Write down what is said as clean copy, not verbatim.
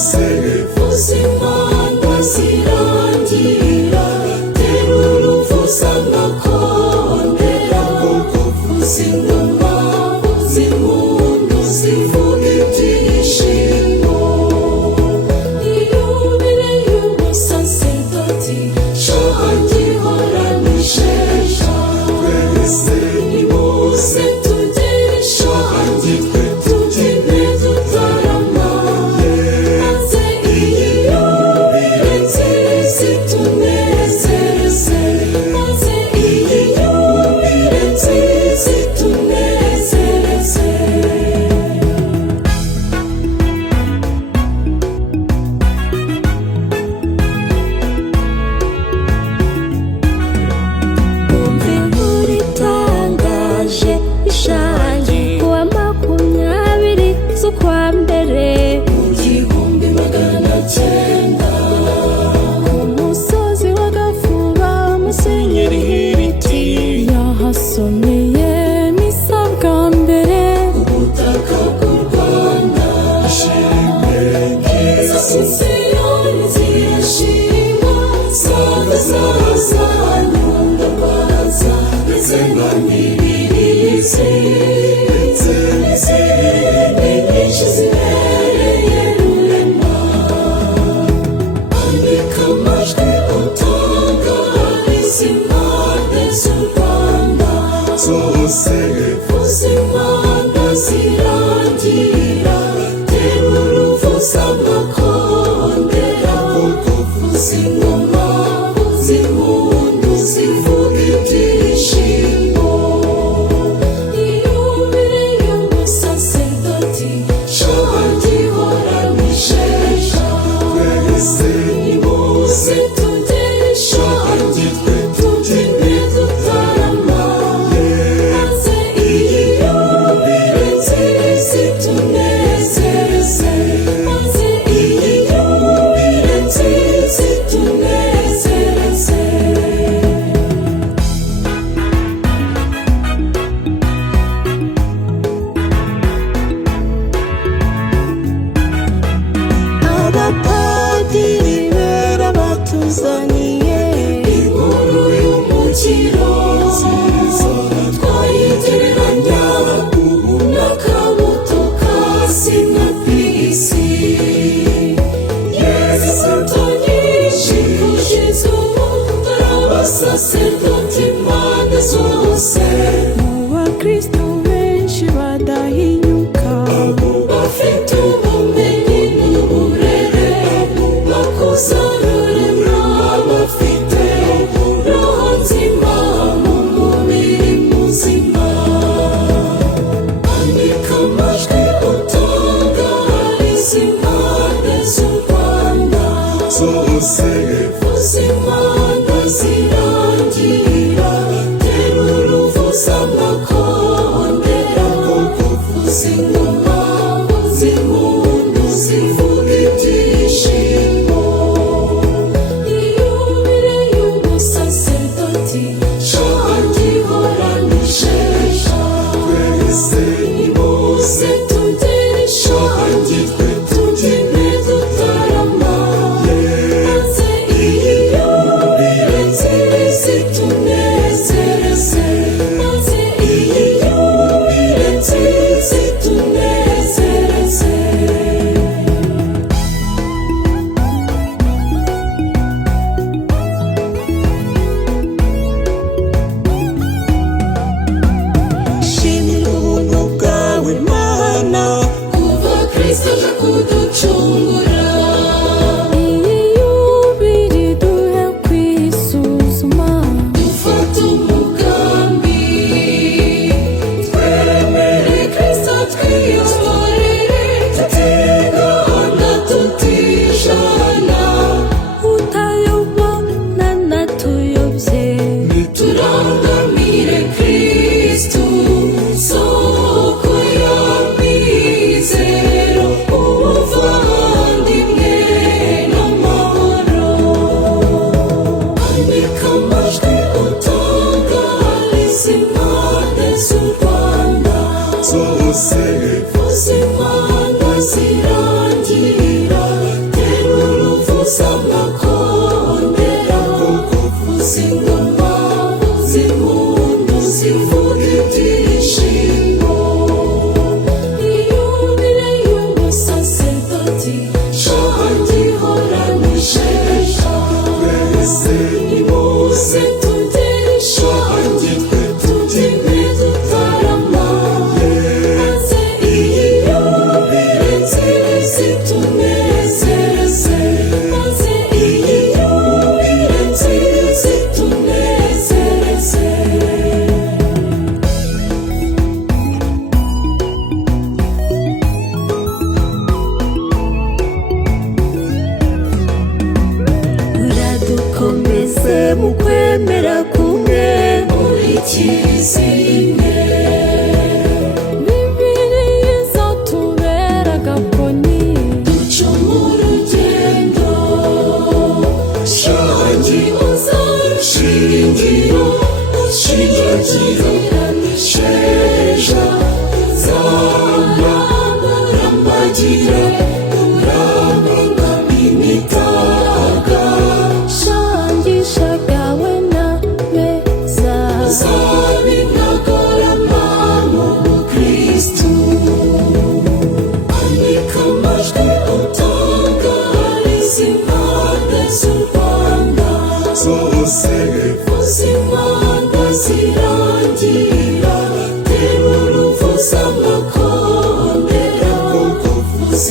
zose uzimana zirangira terura uvuza amakondera uzingoma uzimpundu zivuga ibyishimo iyubire y'umusasedoti shohangi horanisheja twese nimuze tugere shohangi twe tubyine dutarama maze iyi yubire nziza itunezeze maze iyi yubire nziza itunezeze umva inkuru itangaje ishangi kuwa 20 z'ukwa mbere mu 1900 ku musozi w'agafuba musenyeri Hiriti yahasomeye misa bwa mbere ubutaka bw'u Rwanda ishimwe iza sisiyoni zirashima saga zazanyunda rwaza ndetse nka mibirizi ndetse n'izindi nyinshi zibereye rurema andika amajwi utangariza impande z'u Rwanda zose uzimana zirangira terura uvuza amakondera uzingoma uzimpundu zivuga ibyishimo iyubire y'umusasedoti shohangi horanisheja twese nimuze tugere shohangi twe tubyine dutarama maze iyi yubire nziza itunezeze maze iyi yubire nziza itunezeze abapadiri bera batuzaniye inkuru y'umukiro nziza twayigereranya n'akabuto ka sinapisi yesu atanyishikuje izuba dore abasaserdoti impande zose mu bakristo benshi badahinyuka bafite ubumenyi n'uburere bakuza rurema bafite roho nzima mu mubiri muzima andika amajwi utangariza impande z'u Rwanda zose uzimana zirangira terura uvuza amakondera uzingoma uzimpundu zivuga ibyishimo iyubire y'umusasedoti shohangi horanisheja twese nimuze tugere shohangi twe tubyine dutarama maze iyi yubire nziza itunezeze maze iyi yubire nziza itunezeze shimira ubuntu bwawe mana kuva Kristo aje kuducungura iyi yubire duhe kwisuzuma dufata umugambi twemere Kristo twiyoborere tutigana tutijana utayobona natuyobye turangamire Kristo soko y'amizero ubuvandimwe n'amahoro andika amajwi utangariza impande z'u Rwanda zose uzimana zirangira amajwi utangariza impande z'u Rwanda zose impande zirangira terura uvuza amakondera kuko uvuza